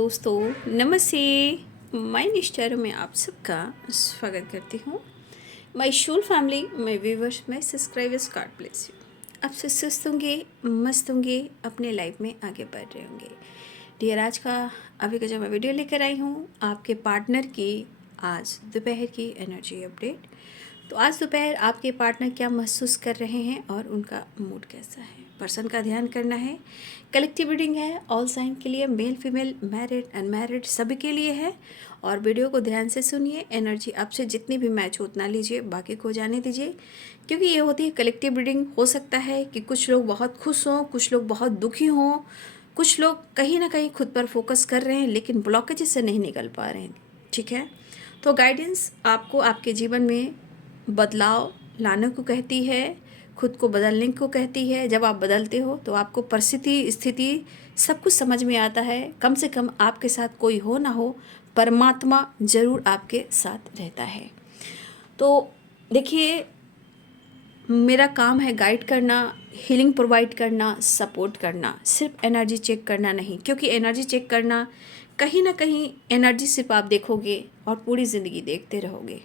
दोस्तों, नमस्ते। मैं निष्ठा में आप सबका स्वागत करती हूँ। My school family, my viewers, my subscribers, God bless you. आप सब सुस्त होंगे, मस्त होंगे, अपने लाइफ में आगे बढ़ रहे होंगे। डियर, आज का अभी का जो मैं वीडियो लेकर आई हूँ आपके पार्टनर की आज दोपहर की एनर्जी अपडेट। तो आज दोपहर आपके पार्टनर क्या महसूस कर रहे हैं और उनका मूड कैसा है, पर्सन का ध्यान करना है। कलेक्टिव रीडिंग है, ऑल साइन के लिए, मेल फीमेल, मैरिड अनमैरिड सभी के लिए है। और वीडियो को ध्यान से सुनिए। एनर्जी आपसे जितनी भी मैच हो उतना लीजिए, बाकी को जाने दीजिए, क्योंकि ये होती है कलेक्टिव रीडिंग। हो सकता है कि कुछ लोग बहुत खुश हों, कुछ लोग बहुत दुखी हों, कुछ लोग कहीं ना कहीं खुद पर फोकस कर रहे हैं लेकिन ब्लॉकेजेस से नहीं निकल पा रहे हैं। ठीक है, तो गाइडेंस आपको आपके जीवन में बदलाव लाने को कहती है, खुद को बदलने को कहती है। जब आप बदलते हो तो आपको परिस्थिति, स्थिति सब कुछ समझ में आता है। कम से कम आपके साथ कोई हो ना हो, परमात्मा ज़रूर आपके साथ रहता है। तो देखिए, मेरा काम है गाइड करना, हीलिंग प्रोवाइड करना, सपोर्ट करना, सिर्फ एनर्जी चेक करना नहीं। क्योंकि एनर्जी चेक करना कहीं ना कहीं एनर्जी सिर्फ आप देखोगे और पूरी ज़िंदगी देखते रहोगे।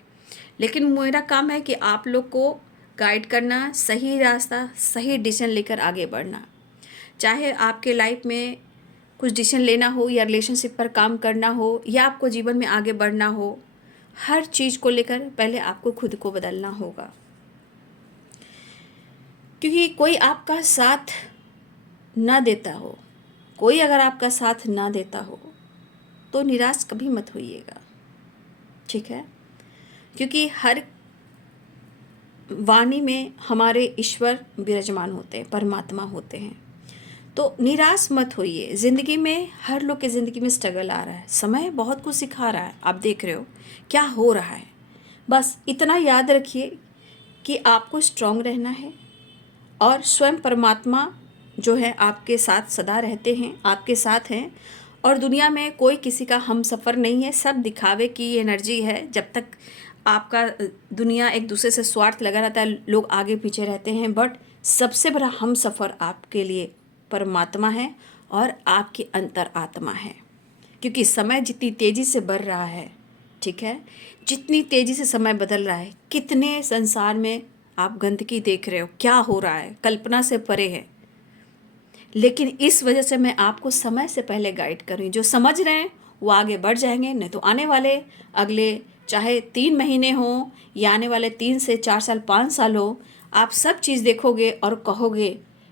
लेकिन मेरा काम है कि आप लोग को गाइड करना, सही रास्ता, सही डिसीजन लेकर आगे बढ़ना। चाहे आपके लाइफ में कुछ डिसीजन लेना हो या रिलेशनशिप पर काम करना हो या आपको जीवन में आगे बढ़ना हो, हर चीज़ को लेकर पहले आपको खुद को बदलना होगा। क्योंकि कोई आपका साथ ना देता हो, कोई अगर आपका साथ ना देता हो तो निराश कभी मत होइएगा। ठीक है, क्योंकि हर वाणी में हमारे ईश्वर विराजमान होते हैं, परमात्मा होते हैं। तो निराश मत होइए। ज़िंदगी में हर लोग के ज़िंदगी में स्ट्रगल आ रहा है, समय बहुत कुछ सिखा रहा है, आप देख रहे हो क्या हो रहा है। बस इतना याद रखिए कि आपको स्ट्रांग रहना है और स्वयं परमात्मा जो है आपके साथ सदा रहते हैं, आपके साथ हैं। और दुनिया में कोई किसी का हम सफ़र नहीं है, सब दिखावे की एनर्जी है। जब तक आपका दुनिया एक दूसरे से स्वार्थ लगा रहता है, लोग आगे पीछे रहते हैं, बट सबसे बड़ा हम सफ़र आपके लिए परमात्मा है और आपकी अंतर आत्मा है। क्योंकि समय जितनी तेज़ी से बढ़ रहा है, ठीक है, जितनी तेज़ी से समय बदल रहा है, कितने संसार में आप गंदगी देख रहे हो, क्या हो रहा है, कल्पना से परे है। लेकिन इस वजह से मैं आपको समय से पहले गाइड कर रही हूँ। जो समझ रहे हैं वो आगे बढ़ जाएंगे, नहीं तो आने वाले अगले चाहे 3 महीने हो या आने वाले 3 से 4 साल, 5 साल हो, आप सब चीज़ देखोगे और कहोगे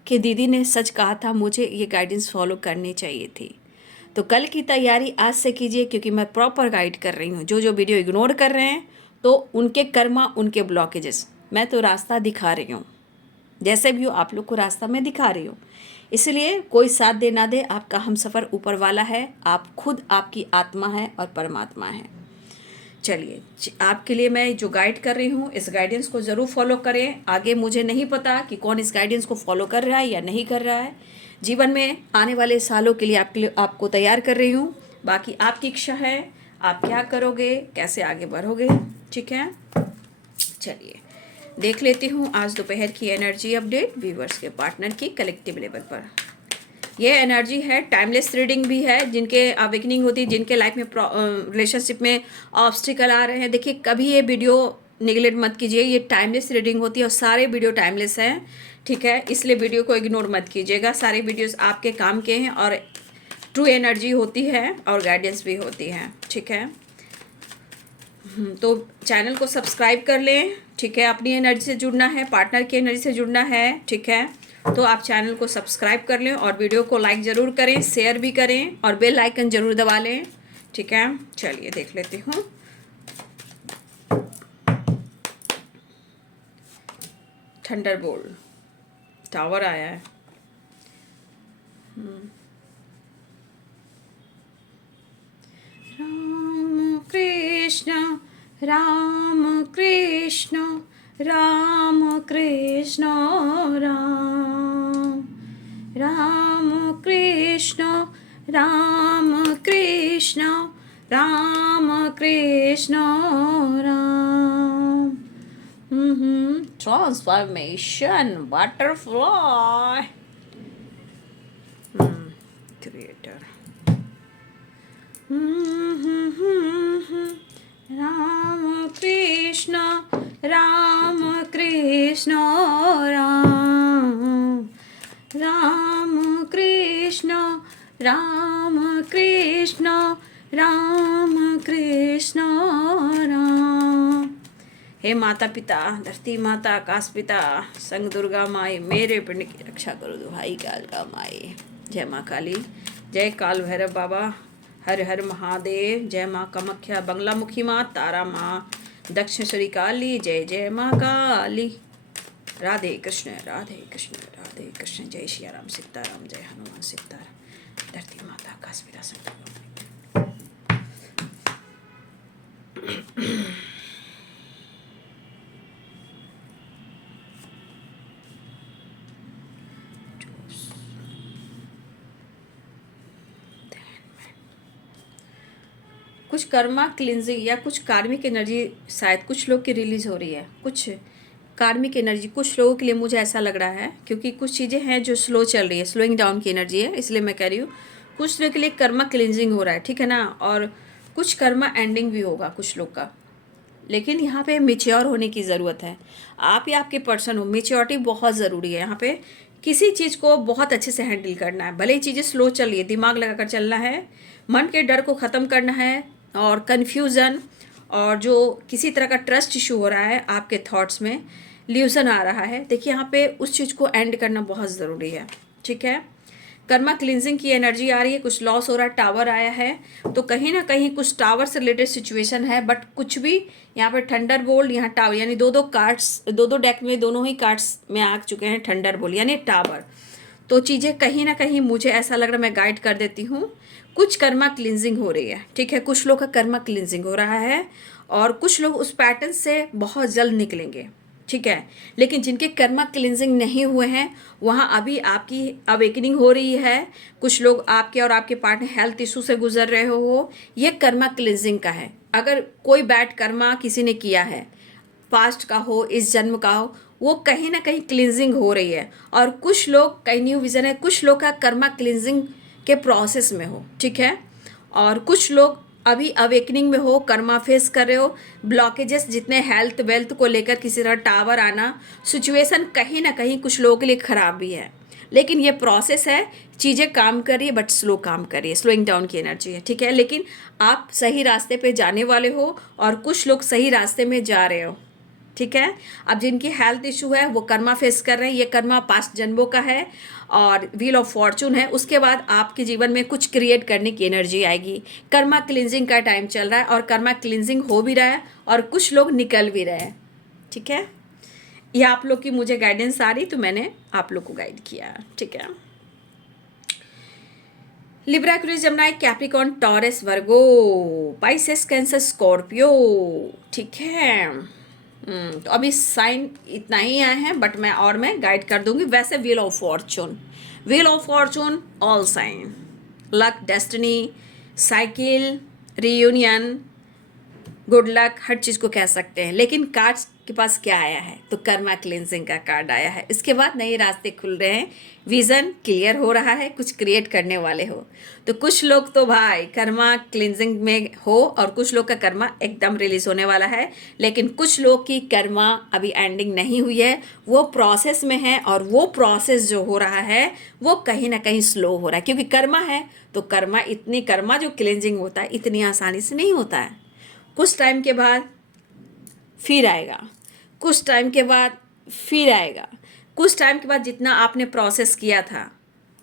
कि दीदी ने सच कहा था, मुझे ये गाइडेंस फॉलो करनी चाहिए थी। तो कल की तैयारी आज से कीजिए, क्योंकि मैं प्रॉपर गाइड कर रही हूँ। जो वीडियो इग्नोर कर रहे हैं तो उनके कर्मा, उनके ब्लॉकेजेस, मैं तो रास्ता दिखा रही हूँ। जैसे भी हो आप लोग को रास्ता मैं दिखा रही हूँ। इसलिए कोई साथ दे ना दे, आपका हमसफ़र ऊपर वाला है, आप खुद आपकी आत्मा है और परमात्मा है। चलिए, आपके लिए मैं जो गाइड कर रही हूँ इस गाइडेंस को ज़रूर फॉलो करें। आगे मुझे नहीं पता कि कौन इस गाइडेंस को फॉलो कर रहा है या नहीं कर रहा है। जीवन में आने वाले सालों के लिए आपको तैयार कर रही हूँ। बाकी आपकी इच्छा है, आप क्या करोगे, कैसे आगे बढ़ोगे। ठीक है, चलिए देख लेती हूँ आज दोपहर की एनर्जी अपडेट व्यूवर्स के पार्टनर की कलेक्टिव लेवल पर। यह एनर्जी है, टाइमलेस रीडिंग भी है। जिनके अवेकनिंग होती है, जिनके लाइफ में रिलेशनशिप में ऑब्स्टिकल आ रहे हैं, देखिए कभी ये वीडियो निगलेक्ट मत कीजिए। ये टाइमलेस रीडिंग होती है और सारे वीडियो टाइमलेस हैं। ठीक है, इसलिए वीडियो को इग्नोर मत कीजिएगा। सारे वीडियोस आपके काम के हैं और ट्रू एनर्जी होती है और गाइडेंस भी होती है। ठीक है, तो चैनल को सब्सक्राइब कर लें। ठीक है, अपनी एनर्जी से जुड़ना है, पार्टनर की एनर्जी से जुड़ना है। ठीक है, तो आप चैनल को सब्सक्राइब कर लें और वीडियो को लाइक ज़रूर करें, शेयर भी करें और बेल आइकन ज़रूर दबा लें। ठीक है, चलिए देख लेती हूँ। थंडरबोल्ट टावर आया है। Ram Krishna Ram Krishna Ram Krishna Ram Ram Krishna Ram Krishna Ram Krishna Ram. Transformation butterfly creator. Ram Krishna Ram Krishna Ram Ram Krishna Ram Krishna Ram Krishna Ram. हे माता पिता, धरती माता, आकाश पिता, संग दुर्गा माई, मेरे पिंड की रक्षा करो दुहाई कालका माई। जय माँ काली, जय काल भैरव बाबा, हर हर महादेव। जय माँ कामाख्या, बंगला मुखी माँ, तारा माँ, दक्षिणेश्वरी काली, जय जय माँ काली। राधे कृष्ण राधे कृष्ण राधे कृष्ण। जय श्री राम सीताराम, जय हनुमान सीताराम। धरती माता, आकाश पिता, संग दुर्गा माई। कुछ कर्मा क्लिनजिंग या कुछ कार्मिक एनर्जी शायद कुछ लोग की रिलीज हो रही है, कुछ कार्मिक एनर्जी कुछ लोगों के लिए, मुझे ऐसा लग रहा है, क्योंकि कुछ चीज़ें हैं जो स्लो चल रही है, स्लोइंग डाउन की एनर्जी है, इसलिए मैं कह रही हूँ कुछ लोगों के लिए कर्मा क्लिनजिंग हो रहा है, ठीक है ना। और कुछ कर्मा एंडिंग भी होगा कुछ लोग का, लेकिन यहाँ पे मेच्योर होने की ज़रूरत है। आप या आपके पर्सन हो, मेच्योरिटी बहुत ज़रूरी है यहाँ पे। किसी चीज़ को बहुत अच्छे से हैंडल करना है, भले ही चीज़ें स्लो चल रही है, दिमाग लगाकर चलना है, मन के डर को ख़त्म करना है, और कन्फ्यूज़न और जो किसी तरह का ट्रस्ट इशू हो रहा है आपके थॉट्स में, ल्यूजन आ रहा है, देखिए यहाँ पे उस चीज़ को एंड करना बहुत ज़रूरी है, ठीक है। कर्मा क्लिनजिंग की एनर्जी आ रही है, कुछ लॉस हो रहा है, टावर आया है, तो कहीं ना कहीं कुछ टावर से रिलेटेड सिचुएशन है, बट कुछ भी यहाँ पर थंडर बोल्ट, यहाँ टावर, यानी दो दो कार्ड्स, दो डेक में दोनों ही कार्ड्स में आ चुके हैं थंडर बोल्ट यानी टावर। तो चीज़ें कहीं ना कहीं मुझे ऐसा लग रहा है, मैं गाइड कर देती हूँ, कुछ कर्मा क्लिनजिंग हो रही है, ठीक है। कुछ लोग का कर्मा क्लिनजिंग हो रहा है और कुछ लोग उस पैटर्न से बहुत जल्द निकलेंगे, ठीक है। लेकिन जिनके कर्मा क्लिनजिंग नहीं हुए हैं, वहाँ अभी आपकी अवेकनिंग हो रही है। कुछ लोग आपके और आपके पार्टनर हेल्थ इशू से गुजर रहे हो, ये कर्मा क्लिनजिंग का है। अगर कोई बैड कर्मा किसी ने किया है, पास्ट का हो, इस जन्म का हो, वो कहीं ना कहीं क्लिनजिंग हो रही है। और कुछ लोग, कई न्यू विजन है, कुछ लोग का कर्मा क्लिनजिंग के प्रोसेस में हो, ठीक है। और कुछ लोग अभी अवेकनिंग में हो, कर्मा फेस कर रहे हो, ब्लॉकेजेस जितने हेल्थ वेल्थ को लेकर किसी तरह टावर आना, सिचुएशन कहीं ना कहीं कुछ लोगों के लिए ख़राब भी है, लेकिन ये प्रोसेस है, चीज़ें काम कर रही है, बट स्लो काम कर रही है, स्लोइंग डाउन की एनर्जी है, ठीक है। लेकिन आप सही रास्ते पे जाने वाले हो और कुछ लोग सही रास्ते में जा रहे हो, ठीक है। अब जिनकी हेल्थ इशू है वो कर्मा फेस कर रहे हैं, ये कर्मा पास्ट जन्मों का है और व्हील ऑफ फॉर्चून है। उसके बाद आपके जीवन में कुछ क्रिएट करने की एनर्जी आएगी। कर्मा क्लिनजिंग का टाइम चल रहा है और कर्मा क्लिनजिंग हो भी रहा है और कुछ लोग निकल भी रहे हैं, ठीक है। ये आप लोग की मुझे गाइडेंस आ रही तो मैंने आप लोग को गाइड किया, ठीक है। Libra, Aquarius, Gemini, Capricorn, Taurus, Virgo, Pisces, Cancer, Scorpio, ठीक है। तो अभी साइन इतना ही आए हैं, बट मैं गाइड कर दूंगी। वैसे wheel of fortune, wheel of fortune, all sign, luck, destiny, cycle, reunion, good luck, हर चीज़ को कह सकते हैं। लेकिन कार्ड के पास क्या आया है, तो कर्मा क्लिनजिंग का कार्ड आया है। इसके बाद नए रास्ते खुल रहे हैं, विजन क्लियर हो रहा है, कुछ क्रिएट करने वाले हो। तो कुछ लोग तो भाई कर्मा क्लिनजिंग में हो और कुछ लोग का कर्मा एकदम रिलीज होने वाला है, लेकिन कुछ लोग की कर्मा अभी एंडिंग नहीं हुई है, वो प्रोसेस में है। और वो प्रोसेस जो हो रहा है वो कहीं ना कहीं स्लो हो रहा है, क्योंकि कर्मा है तो कर्मा जो क्लिनजिंग होता है इतनी आसानी से नहीं होता है। कुछ टाइम के बाद फिर आएगा, कुछ टाइम के बाद फिर आएगा, कुछ टाइम के बाद जितना आपने प्रोसेस किया था,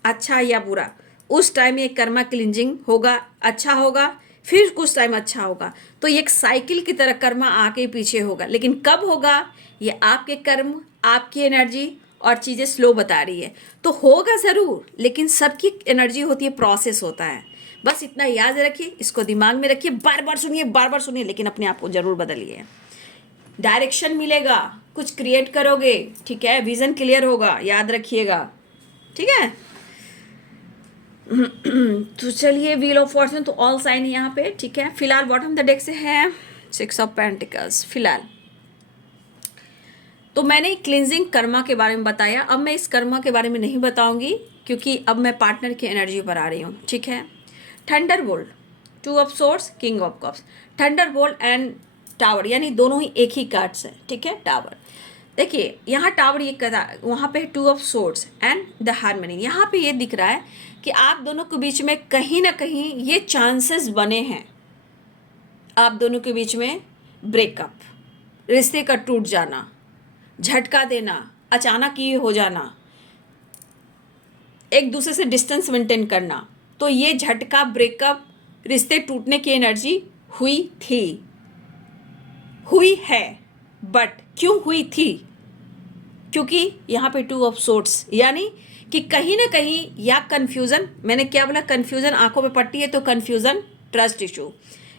अच्छा या बुरा, उस टाइम ये कर्मा क्लिनजिंग होगा, अच्छा होगा, फिर कुछ टाइम अच्छा होगा। तो ये एक साइकिल की तरह कर्मा आके पीछे होगा, लेकिन कब होगा ये आपके कर्म, आपकी एनर्जी और चीज़ें स्लो बता रही है। तो होगा ज़रूर, लेकिन सबकी एनर्जी होती है, प्रोसेस होता है। बस इतना याद रखिए, इसको दिमाग में रखिए, बार बार सुनिए, लेकिन अपने आप को ज़रूर बदलिए। डायरेक्शन मिलेगा, कुछ क्रिएट करोगे, ठीक है, विजन क्लियर होगा, याद रखिएगा, ठीक है। तो चलिए, व्हील ऑफ फॉर्चून तो ऑल साइन यहाँ पे, ठीक है। फिलहाल बॉटम द डेक से है 6 ऑफ पेंटिकल्स फिलहाल। तो मैंने क्लिनजिंग कर्मा के बारे में बताया, अब मैं इस कर्मा के बारे में नहीं बताऊंगी, क्योंकि अब मैं पार्टनर की एनर्जी पर आ रही हूँ, ठीक है। Thunderbolt, two of source, king of cups, Thunderbolt and tower, यानी दोनों ही एक ही कार्ड्स हैं, ठीक है। टावर, देखिए यहाँ टावर ये करा, वहाँ पे two of source and the harmony. यहाँ पे ये दिख रहा है कि आप दोनों के बीच में कहीं ना कहीं ये चांसेस बने हैं, आप दोनों के बीच में ब्रेकअप, रिश्ते का टूट जाना, झटका देना, अचानक ये हो जाना, एक दूसरे से डिस्टेंस मेंटेन करना। तो ये झटका, ब्रेकअप, रिश्ते टूटने की एनर्जी हुई थी, हुई है। बट क्यों हुई थी? क्योंकि यहाँ पे टू ऑफ सोर्ट्स, यानी कि कहीं ना कहीं या कन्फ्यूज़न, मैंने क्या बोला, कन्फ्यूज़न, आंखों पे पट्टी है तो कन्फ्यूज़न, ट्रस्ट इशू,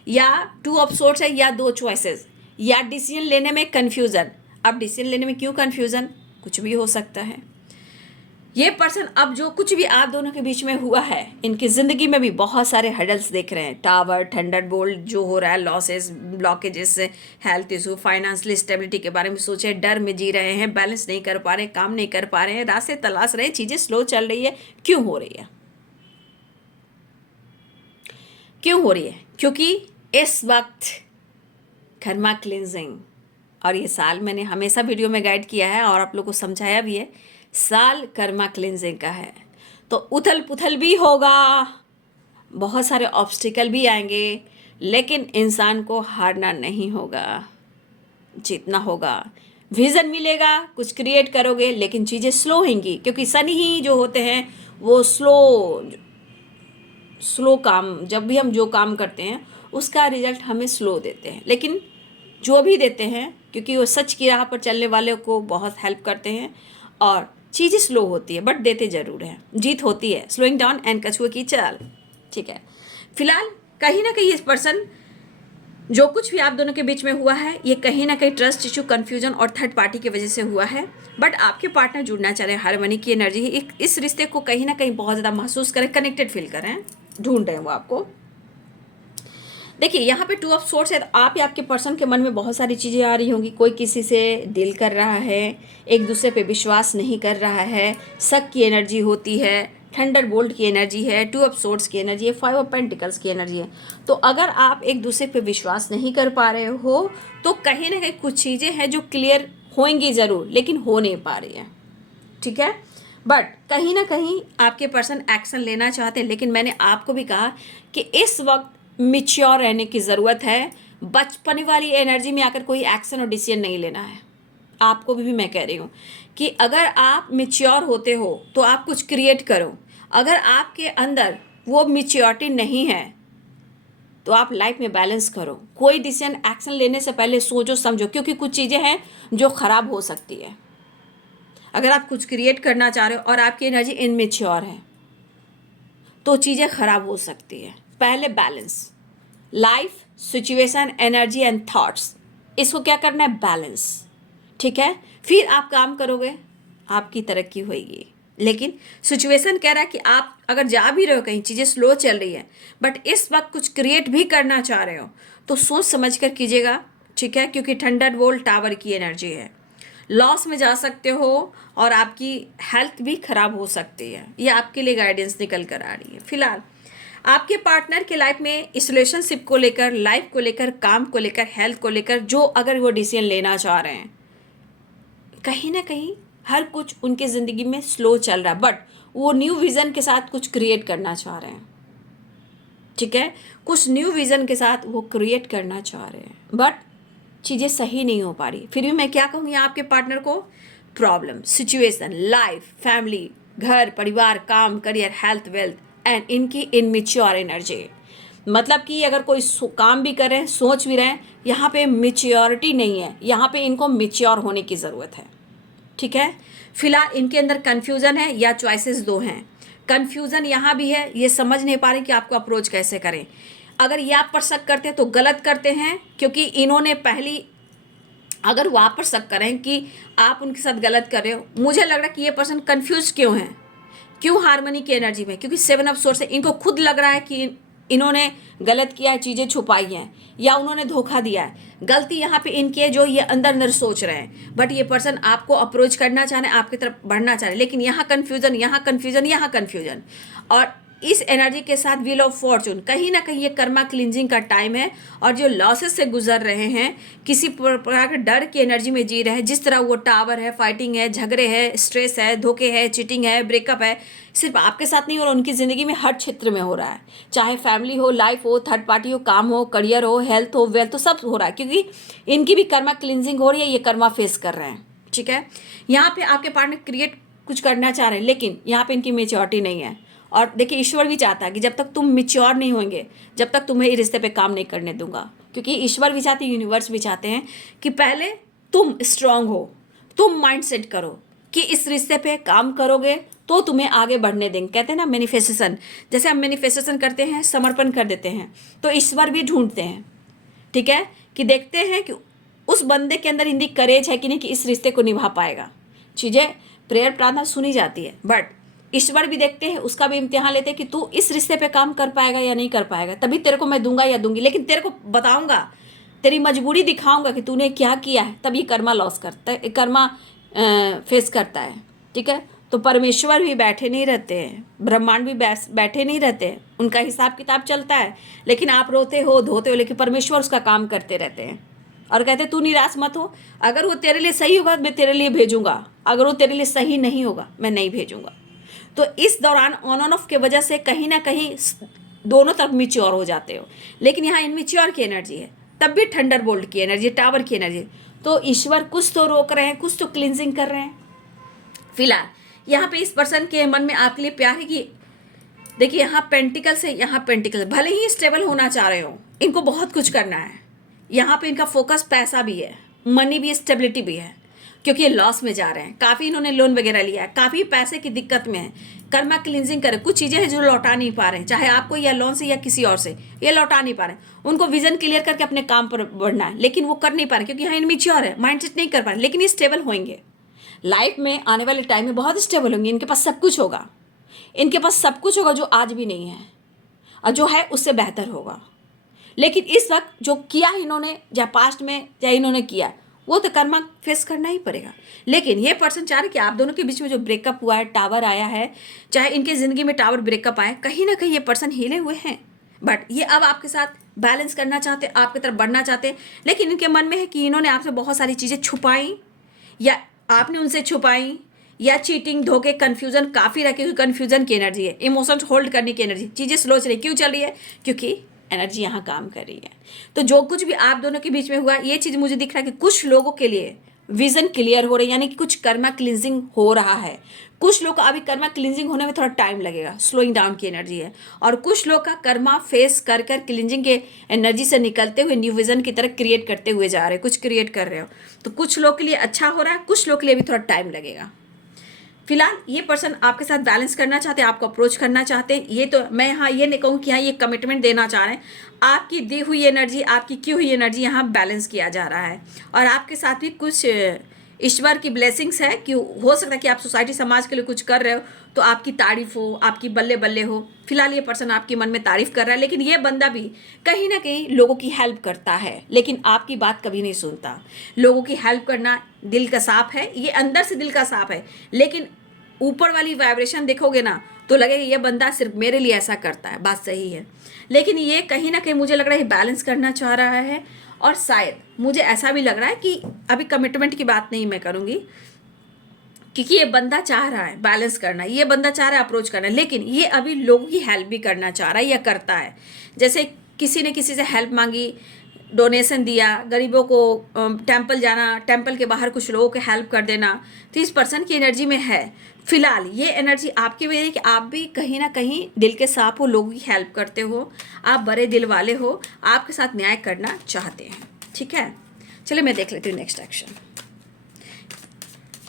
या टू ऑफ सोर्ट्स है, या दो चॉइसेस, या डिसीजन लेने में कन्फ्यूज़न। अब डिसीजन लेने में क्यों कन्फ्यूज़न? कुछ भी हो सकता है। ये पर्सन अब जो कुछ भी आप दोनों के बीच में हुआ है, इनकी ज़िंदगी में भी बहुत सारे हडल्स देख रहे हैं। टावर, थंडरबोल्ट जो हो रहा है, losses, blockages, health issue, financial stability के बारे में सोचे, डर में जी रहे हैं, बैलेंस नहीं कर पा रहे, काम नहीं कर पा रहे हैं, रास्ते तलाश रहे हैं, चीज़ें स्लो चल रही है। क्यों हो रही है? क्यों हो रही है? क्योंकि इस वक्त कर्मा क्लिनजिंग, और ये साल मैंने हमेशा वीडियो में गाइड किया है और आप लोग को समझाया भी है, साल कर्मा क्लिनजिंग का है। तो उथल पुथल भी होगा, बहुत सारे ऑब्स्टिकल भी आएंगे, लेकिन इंसान को हारना नहीं होगा, जीतना होगा। विज़न मिलेगा, कुछ क्रिएट करोगे, लेकिन चीज़ें स्लो होंगी, क्योंकि शनि ही जो होते हैं वो स्लो काम, जब भी हम जो काम करते हैं उसका रिजल्ट हमें स्लो देते हैं, लेकिन जो भी देते हैं, क्योंकि वो सच की राह पर चलने वाले को बहुत हेल्प करते हैं, और चीज़ें स्लो होती है बट देते ज़रूर हैं, जीत होती है। स्लोइंग डाउन एंड कछुए की चाल, ठीक है। फिलहाल कहीं ना कहीं इस पर्सन, जो कुछ भी आप दोनों के बीच में हुआ है, ये कहीं ना कहीं ट्रस्ट इशू, कन्फ्यूजन और थर्ड पार्टी की वजह से हुआ है। बट आपके पार्टनर जुड़ना चाह रहे हैं, हार्मनी की एनर्जी, इस रिश्ते को कहीं ना कहीं बहुत ज़्यादा महसूस करें, कनेक्टेड फील करें, ढूंढ रहे हैं वो आपको। देखिए यहाँ पे टू ऑफ सोर्ट्स है, तो आप या आपके पर्सन के मन में बहुत सारी चीज़ें आ रही होंगी। कोई किसी से डील कर रहा है, एक दूसरे पे विश्वास नहीं कर रहा है, शक की एनर्जी होती है, थंडरबोल्ट की एनर्जी है, टू ऑफ सोर्ट्स की एनर्जी है, फाइव ऑफ पेंटिकल्स की एनर्जी है। तो अगर आप एक दूसरे पे विश्वास नहीं कर पा रहे हो, तो कहीं ना कहीं कुछ चीज़ें हैं जो क्लियर होंगी ज़रूर, लेकिन हो नहीं पा रही है, ठीक है। बट कहीं ना कहीं आपके पर्सन एक्शन लेना चाहते हैं, लेकिन मैंने आपको भी कहा कि इस वक्त मिच्योर रहने की ज़रूरत है। बचपन वाली एनर्जी में आकर कोई एक्शन और डिसीजन नहीं लेना है। आपको भी मैं कह रही हूँ कि अगर आप मिच्योर होते हो तो आप कुछ क्रिएट करो। अगर आपके अंदर वो मिच्योरिटी नहीं है तो आप लाइफ में बैलेंस करो। कोई डिसीजन, एक्शन लेने से पहले सोचो समझो, क्योंकि कुछ चीज़ें हैं जो ख़राब हो सकती है। अगर आप कुछ क्रिएट करना चाह रहे हो और आपकी एनर्जी इनमेच्योर है तो चीज़ें ख़राब हो सकती है। पहले balance, life, situation, energy and thoughts, इसको क्या करना है? बैलेंस, ठीक है। फिर आप काम करोगे, आपकी तरक्की होगी। लेकिन सिचुएशन कह रहा है कि आप अगर जा भी रहे हो कहीं, चीज़ें स्लो चल रही है, बट इस वक्त कुछ क्रिएट भी करना चाह रहे हो तो सोच समझ कर कीजिएगा, ठीक है। क्योंकि थंडरबोल्ट टावर की एनर्जी है, लॉस में जा सकते हो और आपकी हेल्थ भी खराब हो सकती है। ये आपके लिए गाइडेंस निकल कर आ रही है। फिलहाल आपके पार्टनर के लाइफ में इस रिलेशनशिप को लेकर, लाइफ को लेकर, काम को लेकर, हेल्थ को लेकर, जो अगर वो डिसीजन लेना चाह रहे हैं, कहीं ना कहीं हर कुछ उनके ज़िंदगी में स्लो चल रहा है, बट वो न्यू विज़न के साथ कुछ क्रिएट करना चाह रहे हैं, ठीक है। कुछ न्यू विज़न के साथ वो क्रिएट करना चाह रहे हैं, बट चीज़ें सही नहीं हो पा रही। फिर भी मैं क्या कहूँगी आपके पार्टनर को, प्रॉब्लम, सिचुएशन, लाइफ, फैमिली, घर, परिवार, काम, करियर, हेल्थ, वेल्थ एंड इनकी इनमेच्योर एनर्जी। मतलब कि अगर कोई काम भी कर रहे हैं, सोच भी रहे हैं, यहाँ पे मेच्योरिटी नहीं है, यहाँ पे इनको मेच्योर होने की ज़रूरत है, ठीक है। फिलहाल इनके अंदर कन्फ्यूज़न है या चॉइसेस दो हैं। कन्फ्यूज़न यहाँ भी है, ये समझ नहीं पा रहे कि आपको अप्रोच कैसे करें। अगर ये आप पर शक करते हैं तो गलत करते हैं, क्योंकि इन्होंने पहली, अगर वो आप पर शक करें कि आप उनके साथ गलत कर रहे हो, मुझे लग रहा है कि ये पर्सन कंफ्यूज क्यों है, क्यों हार्मनी की एनर्जी में, क्योंकि सेवन ऑफ सोर्स है। इनको खुद लग रहा है कि इन्होंने गलत किया है, चीज़ें छुपाई हैं या उन्होंने धोखा दिया है। गलती यहाँ पे इनकी है जो ये अंदर अंदर सोच रहे हैं, बट ये पर्सन आपको अप्रोच करना चाह रहे हैं, आपकी तरफ बढ़ना चाह रहे हैं, लेकिन यहाँ कन्फ्यूज़न, यहाँ कन्फ्यूज़न, यहाँ कन्फ्यूज़न। और इस एनर्जी के साथ व्हील ऑफ फॉर्चून, कहीं ना कहीं ये कर्मा क्लिनजिंग का टाइम है। और जो लॉसेस से गुजर रहे हैं, किसी प्रकार के डर की एनर्जी में जी रहे हैं, जिस तरह वो टावर है, फाइटिंग है, झगड़े है, स्ट्रेस है, धोखे है, चीटिंग है, ब्रेकअप है, सिर्फ आपके साथ नहीं हो रहा, उनकी ज़िंदगी में हर क्षेत्र में हो रहा है। चाहे फैमिली हो, लाइफ हो, थर्ड पार्टी हो, काम हो, करियर हो, हेल्थ हो, वेल्थ हो, सब हो रहा है, क्योंकि इनकी भी कर्मा क्लिनजिंग हो रही है, ये कर्मा फेस कर रहे हैं। ठीक है, यहाँ पे आपके पार्टनर क्रिएट कुछ करना चाह रहे हैं, लेकिन यहाँ पे इनकी मेच्योरिटी नहीं है। और देखिए, ईश्वर भी चाहता है कि जब तक तुम मेच्योर नहीं होंगे, जब तक तुम्हें इस रिश्ते पे काम नहीं करने दूंगा। क्योंकि ईश्वर भी चाहते हैं, यूनिवर्स भी चाहते हैं कि पहले तुम स्ट्रांग हो, तुम माइंड सेट करो कि इस रिश्ते पे काम करोगे तो तुम्हें आगे बढ़ने देंगे। कहते हैं ना मैनिफेस्टेशन, जैसे हम मैनिफेस्टेशन करते हैं, समर्पण कर देते हैं, तो ईश्वर भी ढूंढते हैं। ठीक है, कि देखते हैं कि उस बंदे के अंदर इतनी करेज है कि नहीं कि इस रिश्ते को निभा पाएगा। चीज़ें, प्रेयर प्रार्थना सुनी जाती है, बट ईश्वर भी देखते हैं, उसका भी इम्तिहान लेते हैं कि तू इस रिश्ते पे काम कर पाएगा या नहीं कर पाएगा। तभी तेरे को मैं दूंगा या दूंगी, लेकिन तेरे को बताऊंगा, तेरी मजबूरी दिखाऊंगा कि तूने क्या किया है, तब ये कर्मा लॉस करता है, कर्मा फेस करता है। ठीक है, तो परमेश्वर भी बैठे नहीं रहते हैं, ब्रह्मांड भी बैठे नहीं रहते हैं, उनका हिसाब किताब चलता है। लेकिन आप रोते हो, धोते हो, लेकिन परमेश्वर उसका काम करते रहते हैं और कहते तू निराश मत हो। अगर वो तेरे लिए सही होगा मैं तेरे लिए भेजूंगा, अगर वो तेरे लिए सही नहीं होगा मैं नहीं भेजूंगा। तो इस दौरान ऑन ऑफ के वजह से कहीं ना कहीं दोनों तरफ मिच्योर हो जाते हो, लेकिन यहाँ इनमिच्योर की एनर्जी है, तब भी थंडरबोल्ट की एनर्जी, टावर की एनर्जी। तो ईश्वर कुछ तो रोक रहे हैं, कुछ तो क्लिनजिंग कर रहे हैं। फिलहाल यहाँ पे इस पर्सन के मन में आपके लिए प्यार है कि देखिए, यहाँ पेंटिकल से यहाँ पेंटिकल, भले ही स्टेबल होना चाह रहे हो, इनको बहुत कुछ करना है। यहाँ पे इनका फोकस पैसा भी है, मनी भी है, स्टेबिलिटी भी है, क्योंकि ये लॉस में जा रहे हैं। काफ़ी इन्होंने लोन वगैरह लिया है, काफ़ी पैसे की दिक्कत में है, कर्मा क्लिनजिंग करे। कुछ चीज़ें हैं जो लौटा नहीं पा रहे हैं, चाहे आपको या लोन से या किसी और से, ये लौटा नहीं पा रहे हैं। उनको विजन क्लियर करके अपने काम पर बढ़ना है, लेकिन वो कर नहीं पा रहे क्योंकि यहाँ इनमेच्योर है, माइंड सेट नहीं कर पा रहे। लेकिन ये स्टेबल होंगे, लाइफ में आने वाले टाइम में बहुत स्टेबल होंगे। इनके पास सब कुछ होगा, इनके पास सब कुछ होगा जो आज भी नहीं है, और जो है उससे बेहतर होगा। लेकिन इस वक्त जो किया इन्होंने, या पास्ट में या इन्होंने किया, वो तो कर्मा फेस करना ही पड़ेगा। लेकिन ये पर्सन चाह रहे कि आप दोनों के बीच में जो ब्रेकअप हुआ है, टावर आया है, चाहे इनके ज़िंदगी में टावर ब्रेकअप आए, कहीं ना कहीं ये पर्सन हिले हुए हैं, बट ये अब आपके साथ बैलेंस करना चाहते, आपकी तरफ बढ़ना चाहते। लेकिन इनके मन में है कि इन्होंने आपसे बहुत सारी चीज़ें छुपाई, या आपने उनसे छुपाई, या चीटिंग, धोखे, कन्फ्यूजन काफ़ी रखे हुए, कन्फ्यूजन की एनर्जी है, इमोशंस होल्ड करने की एनर्जी, चीज़ें स्लो चल रही, क्यों चल रही है? क्योंकि एनर्जी यहाँ काम कर रही है। तो जो कुछ भी आप दोनों के बीच में हुआ, ये चीज़ मुझे दिख रहा है कि कुछ लोगों के लिए विजन क्लियर हो रही है, यानी कि कुछ कर्मा क्लिनजिंग हो रहा है। कुछ लोग का अभी कर्मा क्लिनजिंग होने में थोड़ा टाइम लगेगा, स्लोइंग डाउन की एनर्जी है। और कुछ लोग का कर्मा फेस कर कर क्लिनजिंग के एनर्जी से निकलते हुए न्यू विजन की तरह क्रिएट करते हुए जा रहे हैं, कुछ क्रिएट कर रहे हो। तो कुछ लोग के लिए अच्छा हो रहा है, कुछ लोग के लिए भी थोड़ा टाइम लगेगा। फिलहाल ये पर्सन आपके साथ बैलेंस करना चाहते हैं, आपको अप्रोच करना चाहते हैं। ये तो मैं यहाँ ये नहीं कहूँ कि हाँ ये कमिटमेंट देना चाह रहे हैं। आपकी दी हुई एनर्जी, आपकी की हुई एनर्जी यहाँ बैलेंस किया जा रहा है। और आपके साथ भी कुछ ईश्वर की ब्लेसिंग्स है कि हो सकता है कि आप सोसाइटी समाज के लिए कुछ कर रहे हो तो आपकी तारीफ हो, आपकी बल्ले बल्ले हो। फिलहाल ये पर्सन आपके मन में तारीफ कर रहा है, लेकिन ये बंदा भी कहीं ना कहीं लोगों की हेल्प करता है, लेकिन आपकी बात कभी नहीं सुनता। लोगों की हेल्प करना दिल का साफ है, ये अंदर से दिल का साफ है, लेकिन ऊपर वाली वाइब्रेशन देखोगे ना तो लगेगा ये बंदा सिर्फ मेरे लिए ऐसा करता है। बात सही है, लेकिन ये कहीं ना कहीं मुझे लग रहा है बैलेंस करना चाह रहा है। और शायद मुझे ऐसा भी लग रहा है कि अभी कमिटमेंट की बात नहीं मैं करूँगी, क्योंकि ये बंदा चाह रहा है बैलेंस करना, ये बंदा चाह रहा है अप्रोच करना, लेकिन ये अभी लोगों की हेल्प भी करना चाह रहा है या करता है। जैसे किसी ने किसी से हेल्प मांगी, डोनेशन दिया, गरीबों को टेंपल जाना, टेंपल के बाहर कुछ लोगों को हेल्प कर देना, तो इस पर्सन की एनर्जी में है। फिलहाल ये एनर्जी आपकी वजह है कि आप भी कहीं ना कहीं दिल के साफ हो, लोगों की हेल्प करते हो, आप बड़े दिल वाले हो, आपके साथ न्याय करना चाहते हैं। ठीक है, चलिए मैं देख लेती हूँ नेक्स्ट एक्शन।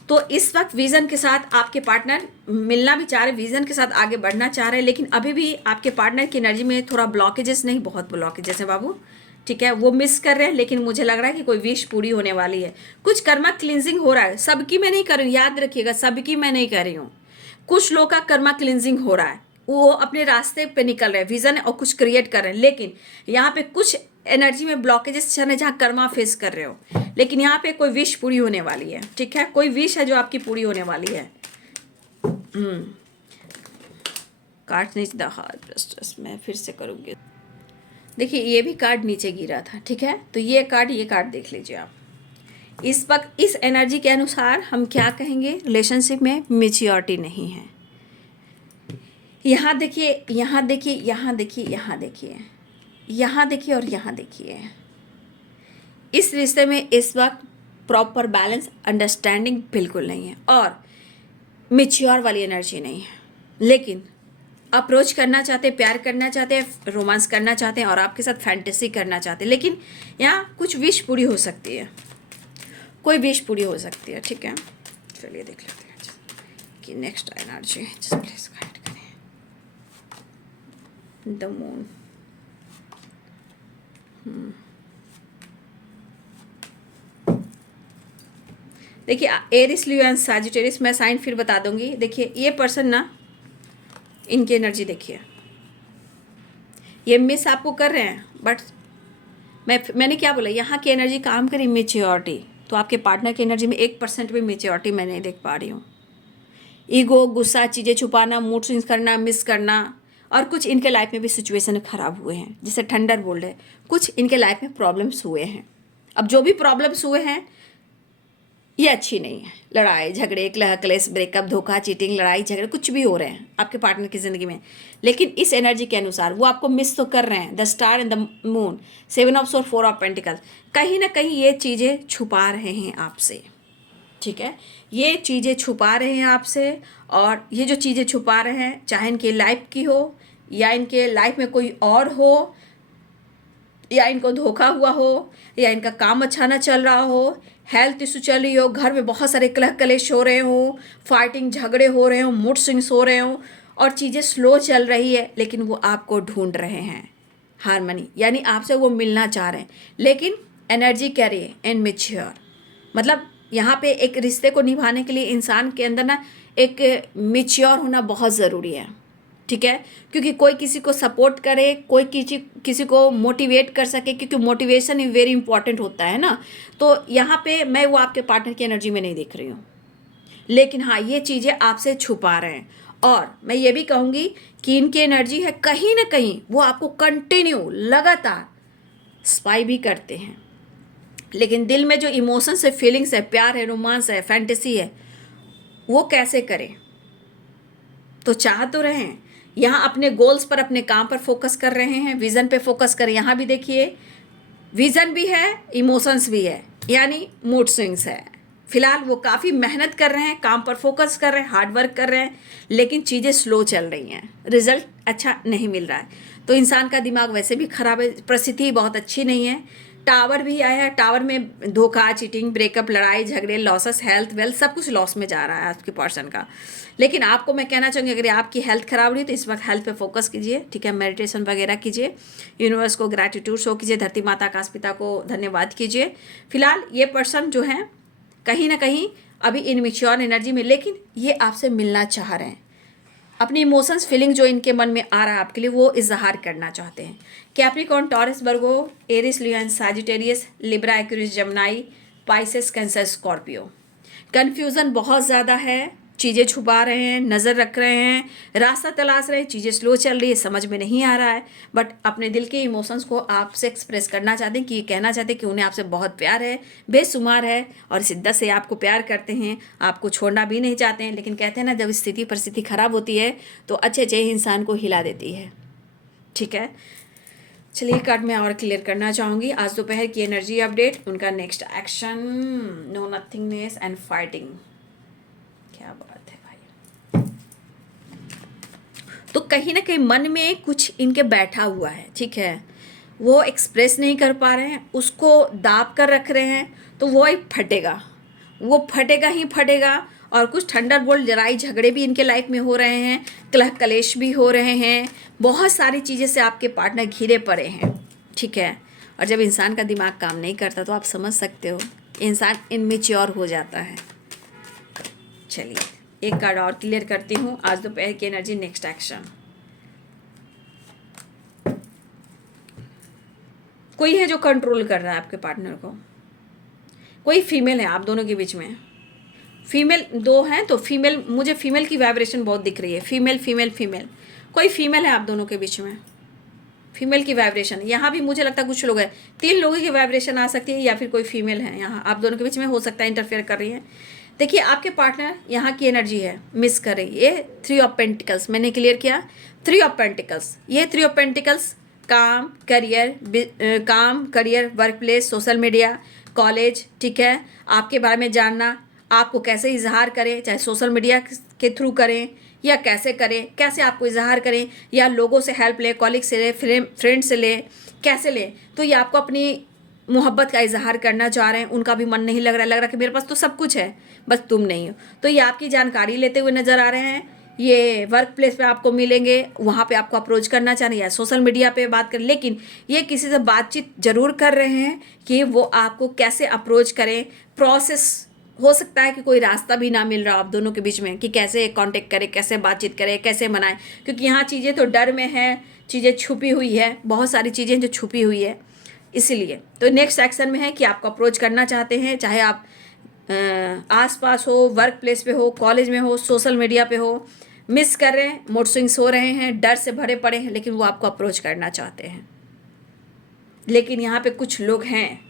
तो इस वक्त विजन के साथ आपके पार्टनर मिलना भी चाह रहे, विजन के साथ आगे बढ़ना चाह रहे हैं, लेकिन अभी भी आपके पार्टनर की एनर्जी में थोड़ा ब्लॉकेजेस, नहीं बहुत ब्लॉकेजेस है बाबू। ठीक है, वो मिस कर रहे हैं, लेकिन मुझे लग रहा है कि कोई विश पूरी होने वाली है। कुछ कर्मा क्लिनजिंग हो रहा है, सबकी मैं नहीं कर रही हूँ, याद रखिएगा, सबकी मैं नहीं कर रही हूँ। कुछ लोग का कर्मा क्लिनजिंग हो रहा है, वो अपने रास्ते पे निकल रहे हैं, विजन और कुछ क्रिएट कर रहे हैं, लेकिन यहाँ पे कुछ एनर्जी में ब्लॉकेजेस चल रहे हैं जहाँ कर्मा फेस कर रहे हो, लेकिन यहाँ पे कोई विश पूरी होने वाली है। ठीक है, कोई विश है जो आपकी पूरी होने वाली है। कार्ड नीचे दहा, मैं फिर से करूँगी। देखिए ये भी कार्ड नीचे गिरा था, ठीक है। तो ये कार्ड देख लीजिए आप। इस वक्त इस एनर्जी के अनुसार हम क्या कहेंगे, रिलेशनशिप में मैच्योरिटी नहीं है। यहाँ देखिए, यहाँ देखिए, यहाँ देखिए, यहाँ देखिए, यहाँ देखिए और यहाँ देखिए। इस रिश्ते में इस वक्त प्रॉपर बैलेंस, अंडरस्टैंडिंग बिल्कुल नहीं है और मैच्योर वाली एनर्जी नहीं है। लेकिन अप्रोच करना चाहते, प्यार करना चाहते हैं, रोमांस करना चाहते हैं और आपके साथ फैंटेसी करना चाहते हैं। लेकिन यहाँ कुछ विश पूरी हो सकती है, कोई विश पूरी हो सकती है, ठीक है। चलिए देख लेते हैं कि नेक्स्ट एनर्जी प्लीज गाइड करें। द मून, देखिए एरिस, लियो एंड सैजिटेरियस, मैं साइन फिर बता दूंगी। देखिए ये पर्सन ना, इनकी एनर्जी देखिए, ये मिस आपको कर रहे हैं, बट मैंने क्या बोला, यहाँ की एनर्जी काम करी मेच्योरिटी, तो आपके पार्टनर की एनर्जी में 1% भी मेच्योरिटी मैं नहीं देख पा रही हूँ। ईगो, गुस्सा, चीज़ें छुपाना, मूड स्विंग्स करना, मिस करना, और कुछ इनके लाइफ में भी सिचुएशन खराब हुए हैं, जैसे थंडर बोल रहे, कुछ इनके लाइफ में प्रॉब्लम्स हुए हैं। अब जो भी प्रॉब्लम्स हुए हैं ये अच्छी नहीं है। लड़ाई झगड़े, कलह कलेश, ब्रेकअप, धोखा, चीटिंग, लड़ाई झगड़े कुछ भी हो रहे हैं आपके पार्टनर की ज़िंदगी में, लेकिन इस एनर्जी के अनुसार वो आपको मिस तो कर रहे हैं। The star and the moon, 7 of sword, 4 of pentacles, कहीं ना कहीं ये चीज़ें छुपा रहे हैं आपसे, ठीक है। ये चीज़ें छुपा रहे हैं आपसे, और ये जो चीज़ें छुपा रहे हैं, चाहे इनके लाइफ की हो या इनके लाइफ में कोई और हो, या इनको धोखा हुआ हो, या इनका काम अच्छा ना चल रहा हो, हेल्थ इशू चल रही हो, घर में बहुत सारे कलह कलेश हो रहे हो, फाइटिंग झगड़े हो रहे हो, मूड स्विंग्स हो रहे हो, और चीज़ें स्लो चल रही है, लेकिन वो आपको ढूंढ रहे हैं हारमनी, यानी आपसे वो मिलना चाह रहे हैं, लेकिन एनर्जी कह रही है इनमेच्योर। मतलब यहाँ पे एक रिश्ते को निभाने के लिए इंसान के अंदर ना एक मेच्योर होना बहुत ज़रूरी है, ठीक है। क्योंकि कोई किसी को सपोर्ट करे, कोई किसी को मोटिवेट कर सके, क्योंकि मोटिवेशन ही वेरी इंपॉर्टेंट होता है ना। तो यहाँ पे मैं वो आपके पार्टनर की एनर्जी में नहीं देख रही हूँ, लेकिन हाँ ये चीज़ें आपसे छुपा रहे हैं। और मैं ये भी कहूँगी कि इनकी एनर्जी है कहीं ना कहीं वो आपको कंटिन्यू लगातार स्पाई भी करते हैं, लेकिन दिल में जो इमोशंस है, फीलिंग्स है, प्यार है, रोमांस है, फैंटेसी है, वो कैसे करें। तो चाह तो रहे हैं, यहाँ अपने गोल्स पर, अपने काम पर फोकस कर रहे हैं, विज़न पे फोकस कर। यहाँ भी देखिए विज़न भी है, इमोशंस भी है, यानी मूड स्विंग्स है। फिलहाल वो काफ़ी मेहनत कर रहे हैं, काम पर फोकस कर रहे हैं, हार्ड वर्क कर रहे हैं, लेकिन चीज़ें स्लो चल रही हैं, रिजल्ट अच्छा नहीं मिल रहा है। तो इंसान का दिमाग वैसे भी ख़राब है, परिस्थिति बहुत अच्छी नहीं है। टावर भी आया है, टावर में धोखा, चीटिंग, ब्रेकअप, लड़ाई झगड़े, लॉसेस, हेल्थ वेल्थ, सब कुछ लॉस में जा रहा है आपके पर्सन का। लेकिन आपको मैं कहना चाहूँगी, अगर आपकी हेल्थ ख़राब रही तो इस वक्त हेल्थ पे फोकस कीजिए, ठीक है। मेडिटेशन वगैरह कीजिए, यूनिवर्स को ग्रैटिट्यूड शो कीजिए, धरती माता, आकाश पिता को धन्यवाद कीजिए। फिलहाल ये पर्सन जो है कहीं ना कहीं अभी इनमेच्योर एनर्जी में, लेकिन ये आपसे मिलना चाह रहे हैं, अपनी इमोशंस, फीलिंग जो इनके मन में आ रहा है आपके लिए, वो इजहार करना चाहते हैं। Capricorn, Taurus, Virgo, Aries, Leo and Sagittarius, Libra, Aquarius, Gemini, Pisces, Cancer, Scorpio. Confusion बहुत ज़्यादा है, चीज़ें छुपा रहे हैं, नज़र रख रहे हैं, रास्ता तलाश रहे हैं, चीज़ें स्लो चल रही है, समझ में नहीं आ रहा है, बट अपने दिल के इमोशंस को आपसे एक्सप्रेस करना चाहते हैं, कि कहना चाहते हैं कि उन्हें आपसे बहुत प्यार है, बेशुमार है, और शिद्दत से आपको प्यार करते हैं, आपको छोड़ना भी नहीं चाहते हैं। लेकिन कहते हैं ना, जब स्थिति परिस्थिति खराब होती है तो अच्छे इंसान को हिला देती है, ठीक है। चलिए कार्ड में और क्लियर करना चाहूँगी। आज दोपहर की एनर्जी अपडेट, उनका next action, no nothingness and fighting. क्या बात है भाई। तो कहीं ना कहीं मन में कुछ इनके बैठा हुआ है, ठीक है, वो एक्सप्रेस नहीं कर पा रहे हैं, उसको दाब कर रख रहे हैं, तो वो एक फटेगा, वो फटेगा ही फटेगा। और कुछ थंडरबोल्ट, लड़ाई झगड़े भी इनके लाइफ में हो रहे हैं, कलह कलेश भी हो रहे हैं, बहुत सारी चीज़ें से आपके पार्टनर घिरे पड़े हैं, ठीक है। और जब इंसान का दिमाग काम नहीं करता तो आप समझ सकते हो, इंसान इनमेच्योर हो जाता है। चलिए एक कार्ड और क्लियर करती हूँ, आज दोपहर की एनर्जी, नेक्स्ट एक्शन। कोई है जो कंट्रोल कर रहा है आपके पार्टनर को, कोई फीमेल है आप दोनों के बीच में, फीमेल दो हैं, तो फीमेल, मुझे फीमेल की वाइब्रेशन बहुत दिख रही है, फीमेल फीमेल फीमेल, कोई फीमेल है आप दोनों के बीच में, फीमेल की वाइब्रेशन यहाँ भी मुझे लगता है कुछ लोग हैं, 3 लोगों की वाइब्रेशन आ सकती है, या फिर कोई फीमेल है यहाँ आप दोनों के बीच में, हो सकता है इंटरफेयर कर रही है। देखिए आपके पार्टनर यहाँ की एनर्जी है, मिस कर रही है। ये 3 ऑफ पेंटिकल्स मैंने क्लियर किया, 3 ऑफ पेंटिकल्स, ये 3 ऑफ पेंटिकल्स काम, career, work place, social media, college, ठीक है, आपके बारे में जानना, आपको कैसे इजहार करें, चाहे सोशल मीडिया के थ्रू करें या कैसे करें, कैसे आपको इजहार करें, या लोगों से हेल्प लें, कॉलीग से लें, फ्रेंड से लें, कैसे लें। तो ये आपको अपनी मोहब्बत का इजहार करना चाह रहे हैं, उनका भी मन नहीं लग रहा कि मेरे पास तो सब कुछ है, बस तुम नहीं हो। तो ये आपकी जानकारी लेते हुए नज़र आ रहे हैं। ये वर्क प्लेस पे आपको मिलेंगे, वहाँ पे आपको अप्रोच करना चाह रहे हैं, या सोशल मीडिया पे बात करें, लेकिन ये किसी से बातचीत जरूर कर रहे हैं कि वो आपको कैसे अप्रोच करें। प्रोसेस हो सकता है कि कोई रास्ता भी ना मिल रहा आप दोनों के बीच में कि कैसे कांटेक्ट करें, कैसे बातचीत करें, कैसे मनाएं, क्योंकि यहाँ चीज़ें तो डर में है, चीज़ें छुपी हुई है, बहुत सारी चीज़ें जो छुपी हुई है। इसीलिए तो नेक्स्ट सेक्शन में है कि आपको अप्रोच करना चाहते हैं, चाहे आप आसपास हो, वर्क प्लेस पे हो, कॉलेज में हो, सोशल मीडिया पे हो, मिस कर रहे हैं, मूड स्विंग्स हो रहे हैं, डर से भरे पड़े हैं, लेकिन वो आपको अप्रोच करना चाहते हैं। लेकिन यहाँ पे कुछ लोग हैं,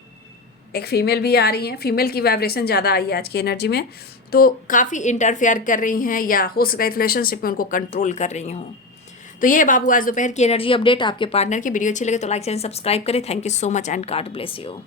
एक फीमेल भी आ रही है, फीमेल की वाइब्रेशन ज़्यादा आई है आज की एनर्जी में, तो काफ़ी इंटरफेयर कर रही हैं, या हो सकता है रिलेशनशिप में उनको कंट्रोल कर रही हों। तो ये बाबू आज दोपहर की एनर्जी अपडेट आपके पार्टनर की। वीडियो अच्छी लगे तो लाइक चैनल सब्सक्राइब करें। Thank you so much and God bless you.